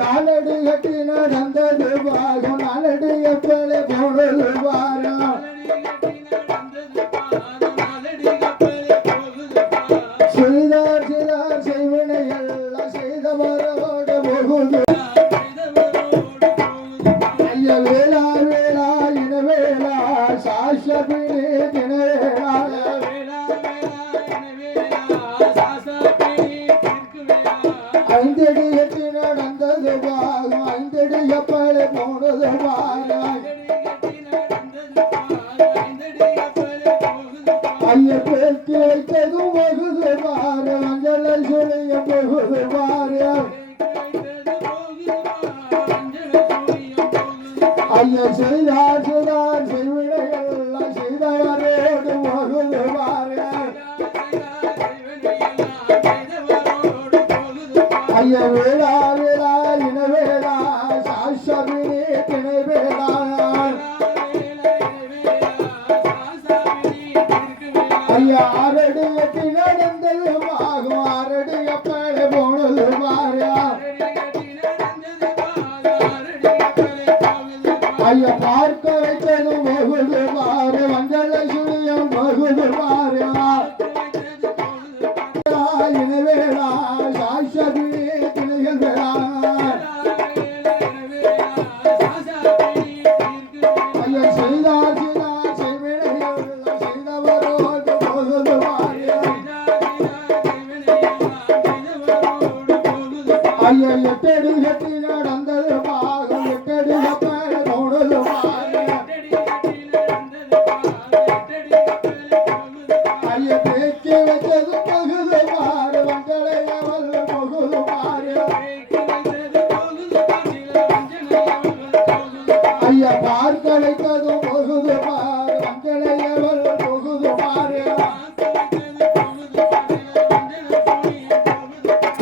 நாலடி கட்டி நடந்தது பாகம் நாலடி எப்பளே போனது பாரம் செய்தார் செய்தார் செய்வினை எல்லாம் செய்தவரோடு போகுது ஐயா வேளா வேளா இன வேளா சாசபினே தினவேளா ஐந்தடி கட்டி நடந்தது பாகம் ஐந்தடி எப்பளே போனது பாரம் ஐய பேச்சு வைத்ததும் வகுது பாரு மஞ்சளை சுழிய போகுது பாரு ஐய செய்தார் செய்தார் செய்வினையெல்லாம் செய்தவரோடு போகுது பாரு ஐய வேளா வேளா இன வேளா சாசபினே திணை வேளா ஐயா ஆரடி எட்டி நடந்தது பாகம் ஆரடி எப்பளே போனது பாரு ஐயா பார்க்க வைத்ததும் போகுது பாரு மஞ்சளை சுழியம் போகுது பாரு இனவேளா சாசபினே திணைகள் வேளா ஐயா செய்தார் செய்தார் செய்வினையெல்லாம் செய்தவரோடு போகுது பாரு ஐயா எட்டடி கட்டி நடந்தது பாகம் எட்டடி எப்பளே போனது பாரு ஐயா பேச்சு வச்சது போகுது பாரு மஞ்சளை அவள் போகுது பாரு ஐயா பார்க்க வைத்ததும் போகுது பாரு மஞ்சளை அவள் போகுது பாரு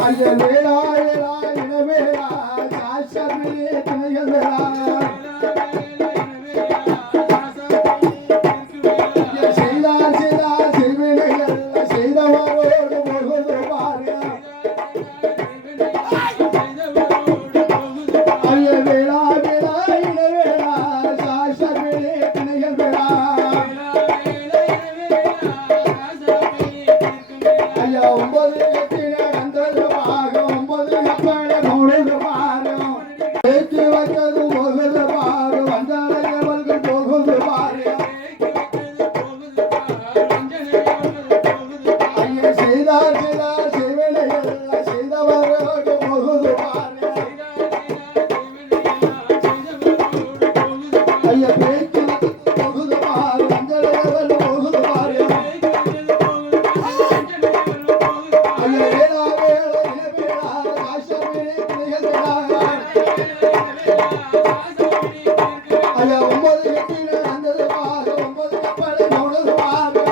ஐயா வேளா வேளா இன வேளா சாசபினே திணைகள் வேளா செய்தார் செய்தார் செய்வினைகள் செய்தவரோடு போகுது பாரு ஐய வேளா வேளா இன வேளா சாசபினே திணைகள் வேளா ஐயா 9 எட்டி நடந்தது பாகம் 9 எப்பளே போனது பாரு பேச்சு வைத்தது போகுது பாரு வந்தாலை அவர்கள் போகுது பாரு ஐயா செய்தார் செய்தார் செய்வினையெல்லாம் செய்தவரோடு போகுது பாரு ஐயா பேச்சு போகுது பாரு மஞ்சளை அவள் போகுது பாரு ஐயா வேளா வேளா இன வேளா சாசபினே திணைகள் வேளா ஐயா 9 எட்டில நடந்தது பாரு 9 கப்பலை போனது பாரு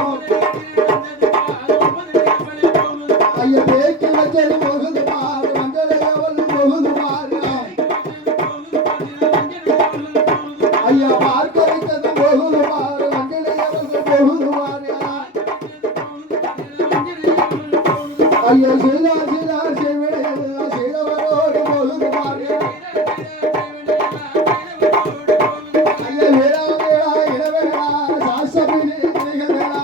ஐயா பேச்சு வச்சது போகுது பாரு வந்தது அவள் போகுது பாரு ஐயா பார்க்க வைத்தது போகுது பாரு வந்தது அவள் போகுது பாரு ஐயா செய்தார் செய்தவரோடு போகுது பாரு ஐயா வேளா வேளா இடவேளா சாசபினி வேளா